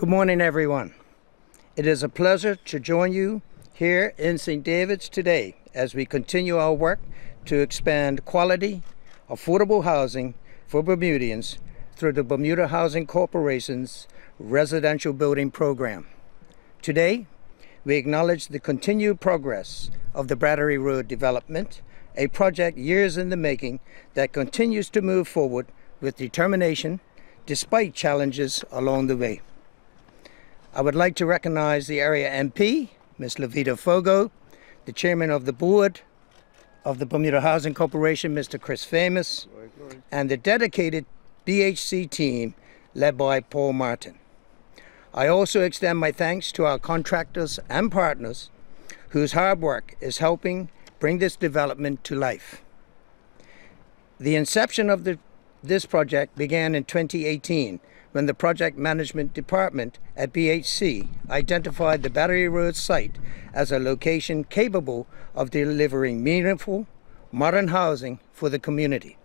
Good morning, everyone. It is a pleasure to join you here in St. David's today as we continue our work to expand quality, affordable housing for Bermudians through the Bermuda Housing Corporation's residential building program. Today, we acknowledge the continued progress of the Battery Road development, a project years in the making that continues to move forward with determination despite challenges along the way. I would like to recognize the area MP, Ms. Levita Fogo, the chairman of the board of the Bermuda Housing Corporation, Mr. Chris Famous, and the dedicated BHC team led by Paul Martin. I also extend my thanks to our contractors and partners whose hard work is helping bring this development to life. The inception of this project began in 2018 when the project management department at BHC identified the Battery Road site as a location capable of delivering meaningful, modern housing for the community.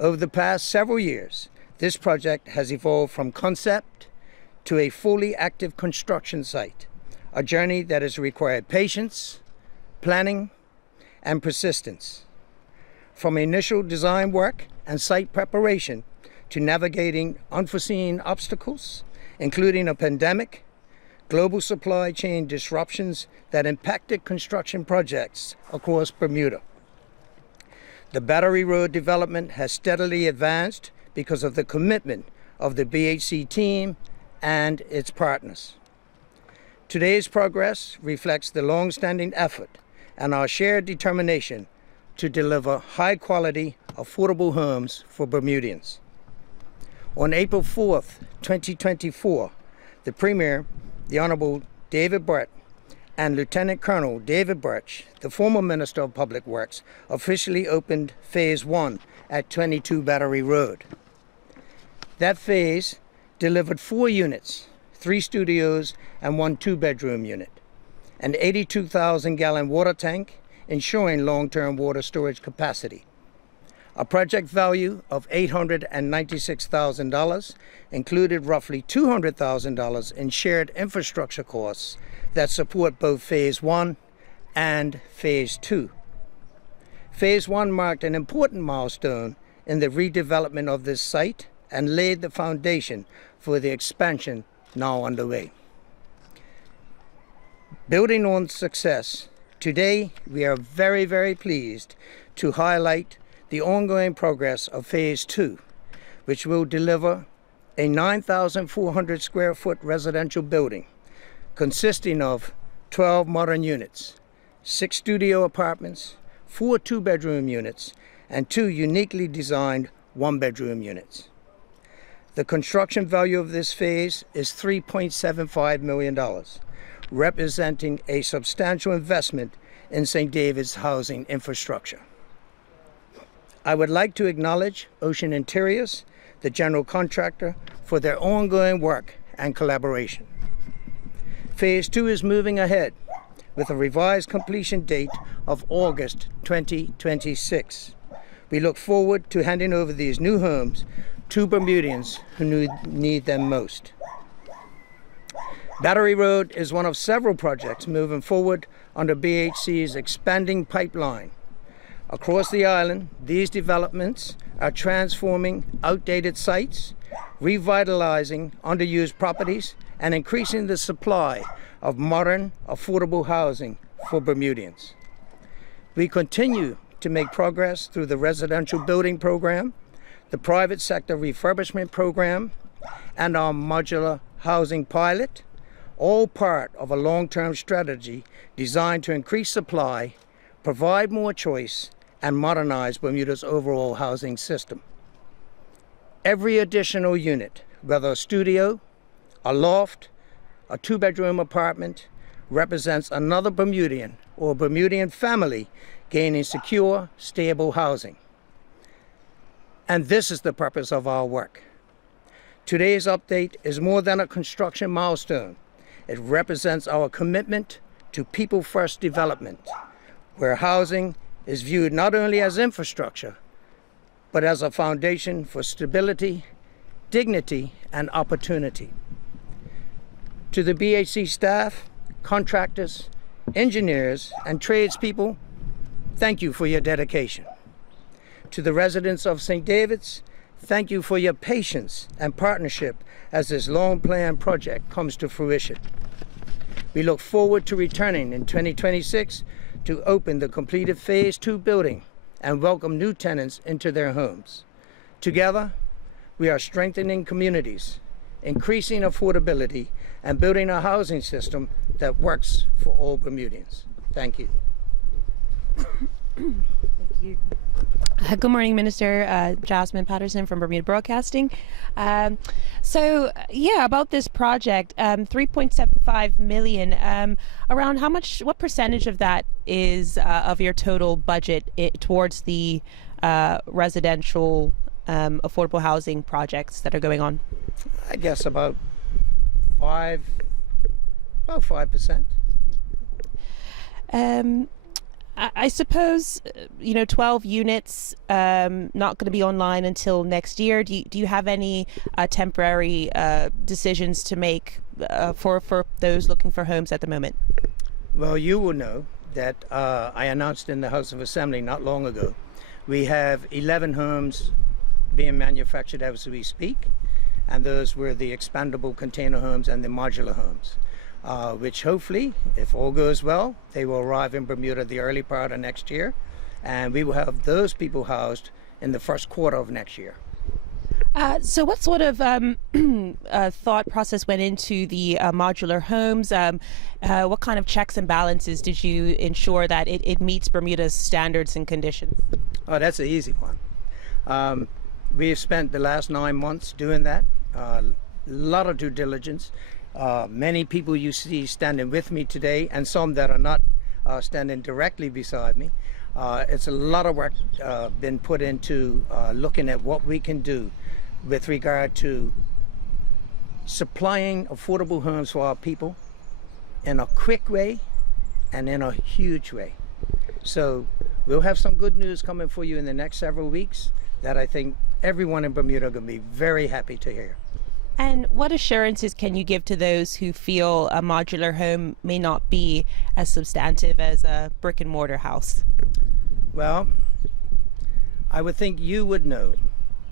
Over the past several years, this project has evolved from concept to a fully active construction site, a journey that has required patience, planning, and persistence. From initial design work and site preparation to navigating unforeseen obstacles, including a pandemic, global supply chain disruptions that impacted construction projects across Bermuda. The Battery Road development has steadily advanced because of the commitment of the BHC team and its partners. Today's progress reflects the long-standing effort and our shared determination to deliver high-quality, affordable homes for Bermudians. On April 4th, 2024, the Premier, the Honorable David Burt, and Lieutenant Colonel David Birch, the former Minister of Public Works, officially opened Phase 1 at 22 Battery Road. That phase delivered 4 units, 3 studios and 1 two-bedroom unit, an 82,000-gallon water tank, ensuring long-term water storage capacity. A project value of $896,000 included roughly $200,000 in shared infrastructure costs that support both Phase 1 and Phase 2. Phase 1 marked an important milestone in the redevelopment of this site and laid the foundation for the expansion now underway. Building on success, today we are very pleased to highlight the ongoing progress of Phase 2, which will deliver a 9,400 square foot residential building consisting of 12 modern units, 6 studio apartments, 4 two-bedroom units, and 2 uniquely designed one-bedroom units. The construction value of this phase is $3.75 million, representing a substantial investment in St. David's housing infrastructure. I would like to acknowledge Ocean Interiors, the general contractor, for their ongoing work and collaboration. Phase 2 is moving ahead with a revised completion date of August 2026. We look forward to handing over these new homes to Bermudians who need them most. Battery Road is one of several projects moving forward under BHC's expanding pipeline. Across the island, these developments are transforming outdated sites, revitalizing underused properties, and increasing the supply of modern, affordable housing for Bermudians. We continue to make progress through the residential building program, the private sector refurbishment program, and our modular housing pilot, all part of a long-term strategy designed to increase supply, provide more choice, and modernize Bermuda's overall housing system. Every additional unit, whether a studio, a loft, a two-bedroom apartment, represents another Bermudian or Bermudian family gaining secure, stable housing. And this is the purpose of our work. Today's update is more than a construction milestone. It represents our commitment to people-first development, where housing is viewed not only as infrastructure, but as a foundation for stability, dignity, and opportunity. To the BHC staff, contractors, engineers, and tradespeople, thank you for your dedication. To the residents of St. David's, thank you for your patience and partnership as this long-planned project comes to fruition. We look forward to returning in 2026 to open the completed Phase 2 building and welcome new tenants into their homes. Together, we are strengthening communities, increasing affordability, and building a housing system that works for all Bermudians. Thank you. Thank you. Good morning, Minister. Jasmine Patterson from Bermuda Broadcasting. About this project, 3.75 million. Around what percentage of that is of your total budget towards the residential affordable housing projects that are going on? I guess about 5%. I suppose, 12 units not going to be online until next year. Do you have any temporary decisions to make for those looking for homes at the moment? Well, you will know that I announced in the House of Assembly not long ago, we have 11 homes being manufactured as we speak, and those were the expandable container homes and the modular homes. Which hopefully, if all goes well, they will arrive in Bermuda the early part of next year, and we will have those people housed in the first quarter of next year. So what sort of thought process went into the modular homes? What kind of checks and balances did you ensure that it meets Bermuda's standards and conditions? Oh, that's an easy one. We've spent the last 9 months doing that. A lot of due diligence. Many people you see standing with me today, and some that are not standing directly beside me. It's a lot of work been put into looking at what we can do with regard to supplying affordable homes for our people in a quick way and in a huge way. So we'll have some good news coming for you in the next several weeks that I think everyone in Bermuda are going to be very happy to hear. And what assurances can you give to those who feel a modular home may not be as substantive as a brick and mortar house? Well, I would think you would know,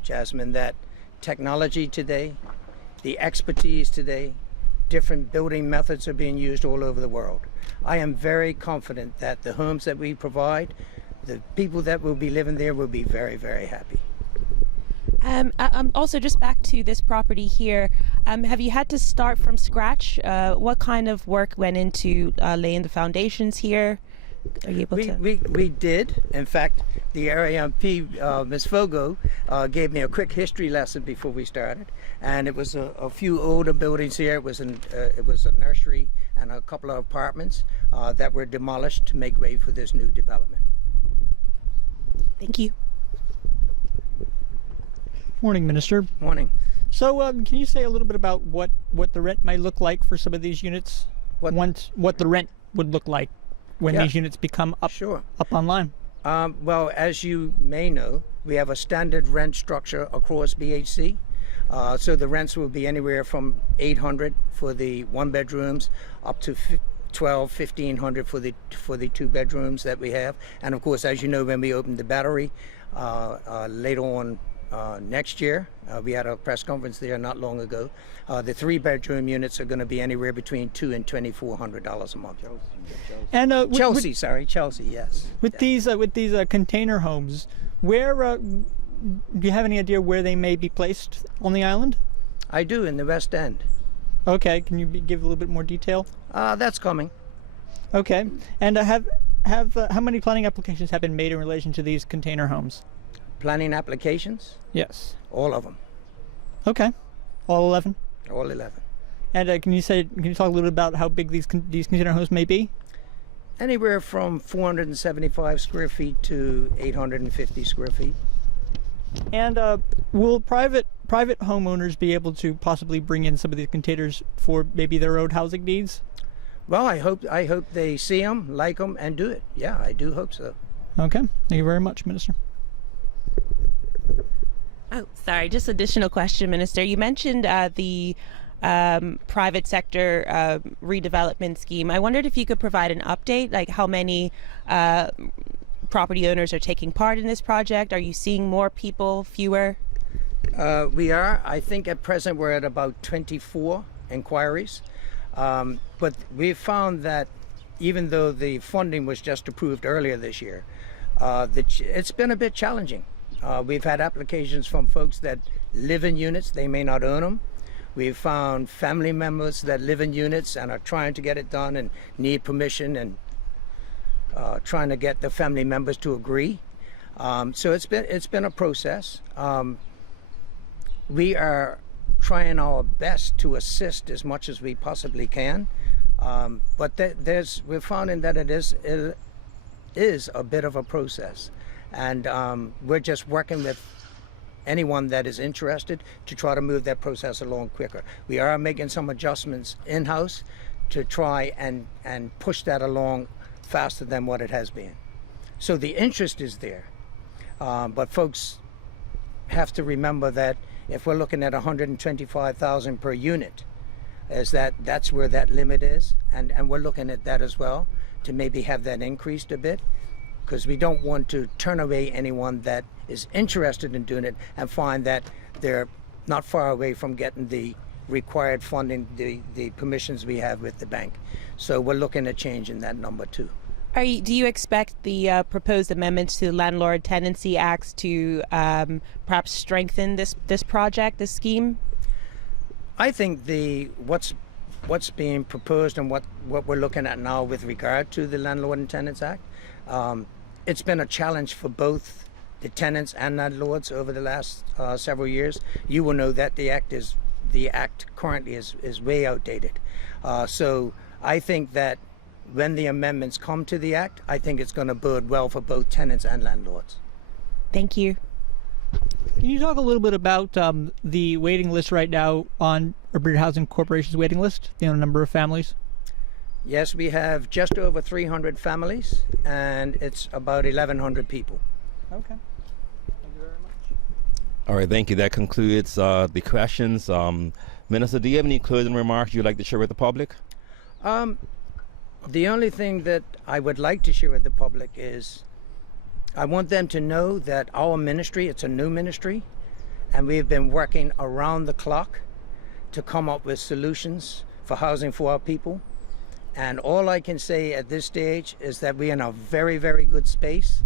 Jasmine, that technology today, the expertise today, different building methods are being used all over the world. I am very confident that the homes that we provide, the people that will be living there will be very, very happy. Also, just back to this property here, have you had to start from scratch? What kind of work went into laying the foundations here? Are you able to? We did. In fact, the area MP, Ms. Fogo, gave me a quick history lesson before we started, and it was a few older buildings here. It was a nursery and a couple of apartments that were demolished to make way for this new development. Thank you. Morning, Minister. Morning. So, can you say a little bit about what the rent might look like for some of these units? What the rent would look like when these units become up online? Well, as you may know, we have a standard rent structure across BHC. So the rents will be anywhere from $800 for the one bedrooms up to $1,200, $1,500 for the two bedrooms that we have. And of course, as you know, when we open the Battery later on next year, we had a press conference there not long ago. The 3-bedroom units are going to be anywhere between $200 and $2,400 a month. And Chelsea, yes. With these container homes, where do you have any idea where they may be placed on the island? I do, in the West End. Okay, can you give a little bit more detail? That's coming. Okay, and how many planning applications have been made in relation to these container homes? Planning applications? Yes. All of them. Okay. All 11? All 11. And can you talk a little bit about how big these container homes may be? Anywhere from 475 square feet to 850 square feet. And will private homeowners be able to possibly bring in some of these containers for maybe their own housing needs? Well, I hope they see them, like them, and do it. Yeah, I do hope so. Okay. Thank you very much, Minister. Oh, sorry. Just additional question, Minister. You mentioned the private sector redevelopment scheme. I wondered if you could provide an update, like how many property owners are taking part in this project. Are you seeing more people, fewer? We are. I think at present we're at about 24 inquiries. But we found that even though the funding was just approved earlier this year, it's been a bit challenging. We've had applications from folks that live in units, they may not own them. We've found family members that live in units and are trying to get it done and need permission and trying to get the family members to agree. So it's been a process. We are trying our best to assist as much as we possibly can, but we're finding that it is a bit of a process, and we're just working with anyone that is interested to try to move that process along quicker. We are making some adjustments in-house to try and push that along faster than what it has been. So the interest is there, but folks have to remember that if we're looking at $125,000 per unit, that's where that limit is, and we're looking at that as well to maybe have that increased a bit, because we don't want to turn away anyone that is interested in doing it and find that they're not far away from getting the required funding, the permissions we have with the bank. So we're looking at changing that number too. Do you expect the proposed amendments to the Landlord Tenancy Acts to perhaps strengthen this project, this scheme? I think what's being proposed and what we're looking at now with regard to the Landlord and Tenants Act, it's been a challenge for both the tenants and landlords over the last several years. You will know that the act currently is way outdated. So I think that when the amendments come to the act, I think it's going to bode well for both tenants and landlords. Thank you. Can you talk a little bit about the waiting list right now on Urban Housing Corporation's waiting list, the number of families? Yes, we have just over 300 families, and it's about 1,100 people. Okay. Thank you very much. All right, thank you. That concludes the questions. Minister, do you have any closing remarks you'd like to share with the public? The only thing that I would like to share with the public is I want them to know that our ministry, it's a new ministry, and we've been working around the clock to come up with solutions for housing for our people. And all I can say at this stage is that we're in a very, very good space.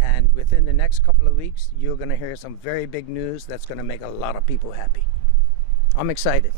And within the next couple of weeks, you're going to hear some very big news that's going to make a lot of people happy. I'm excited.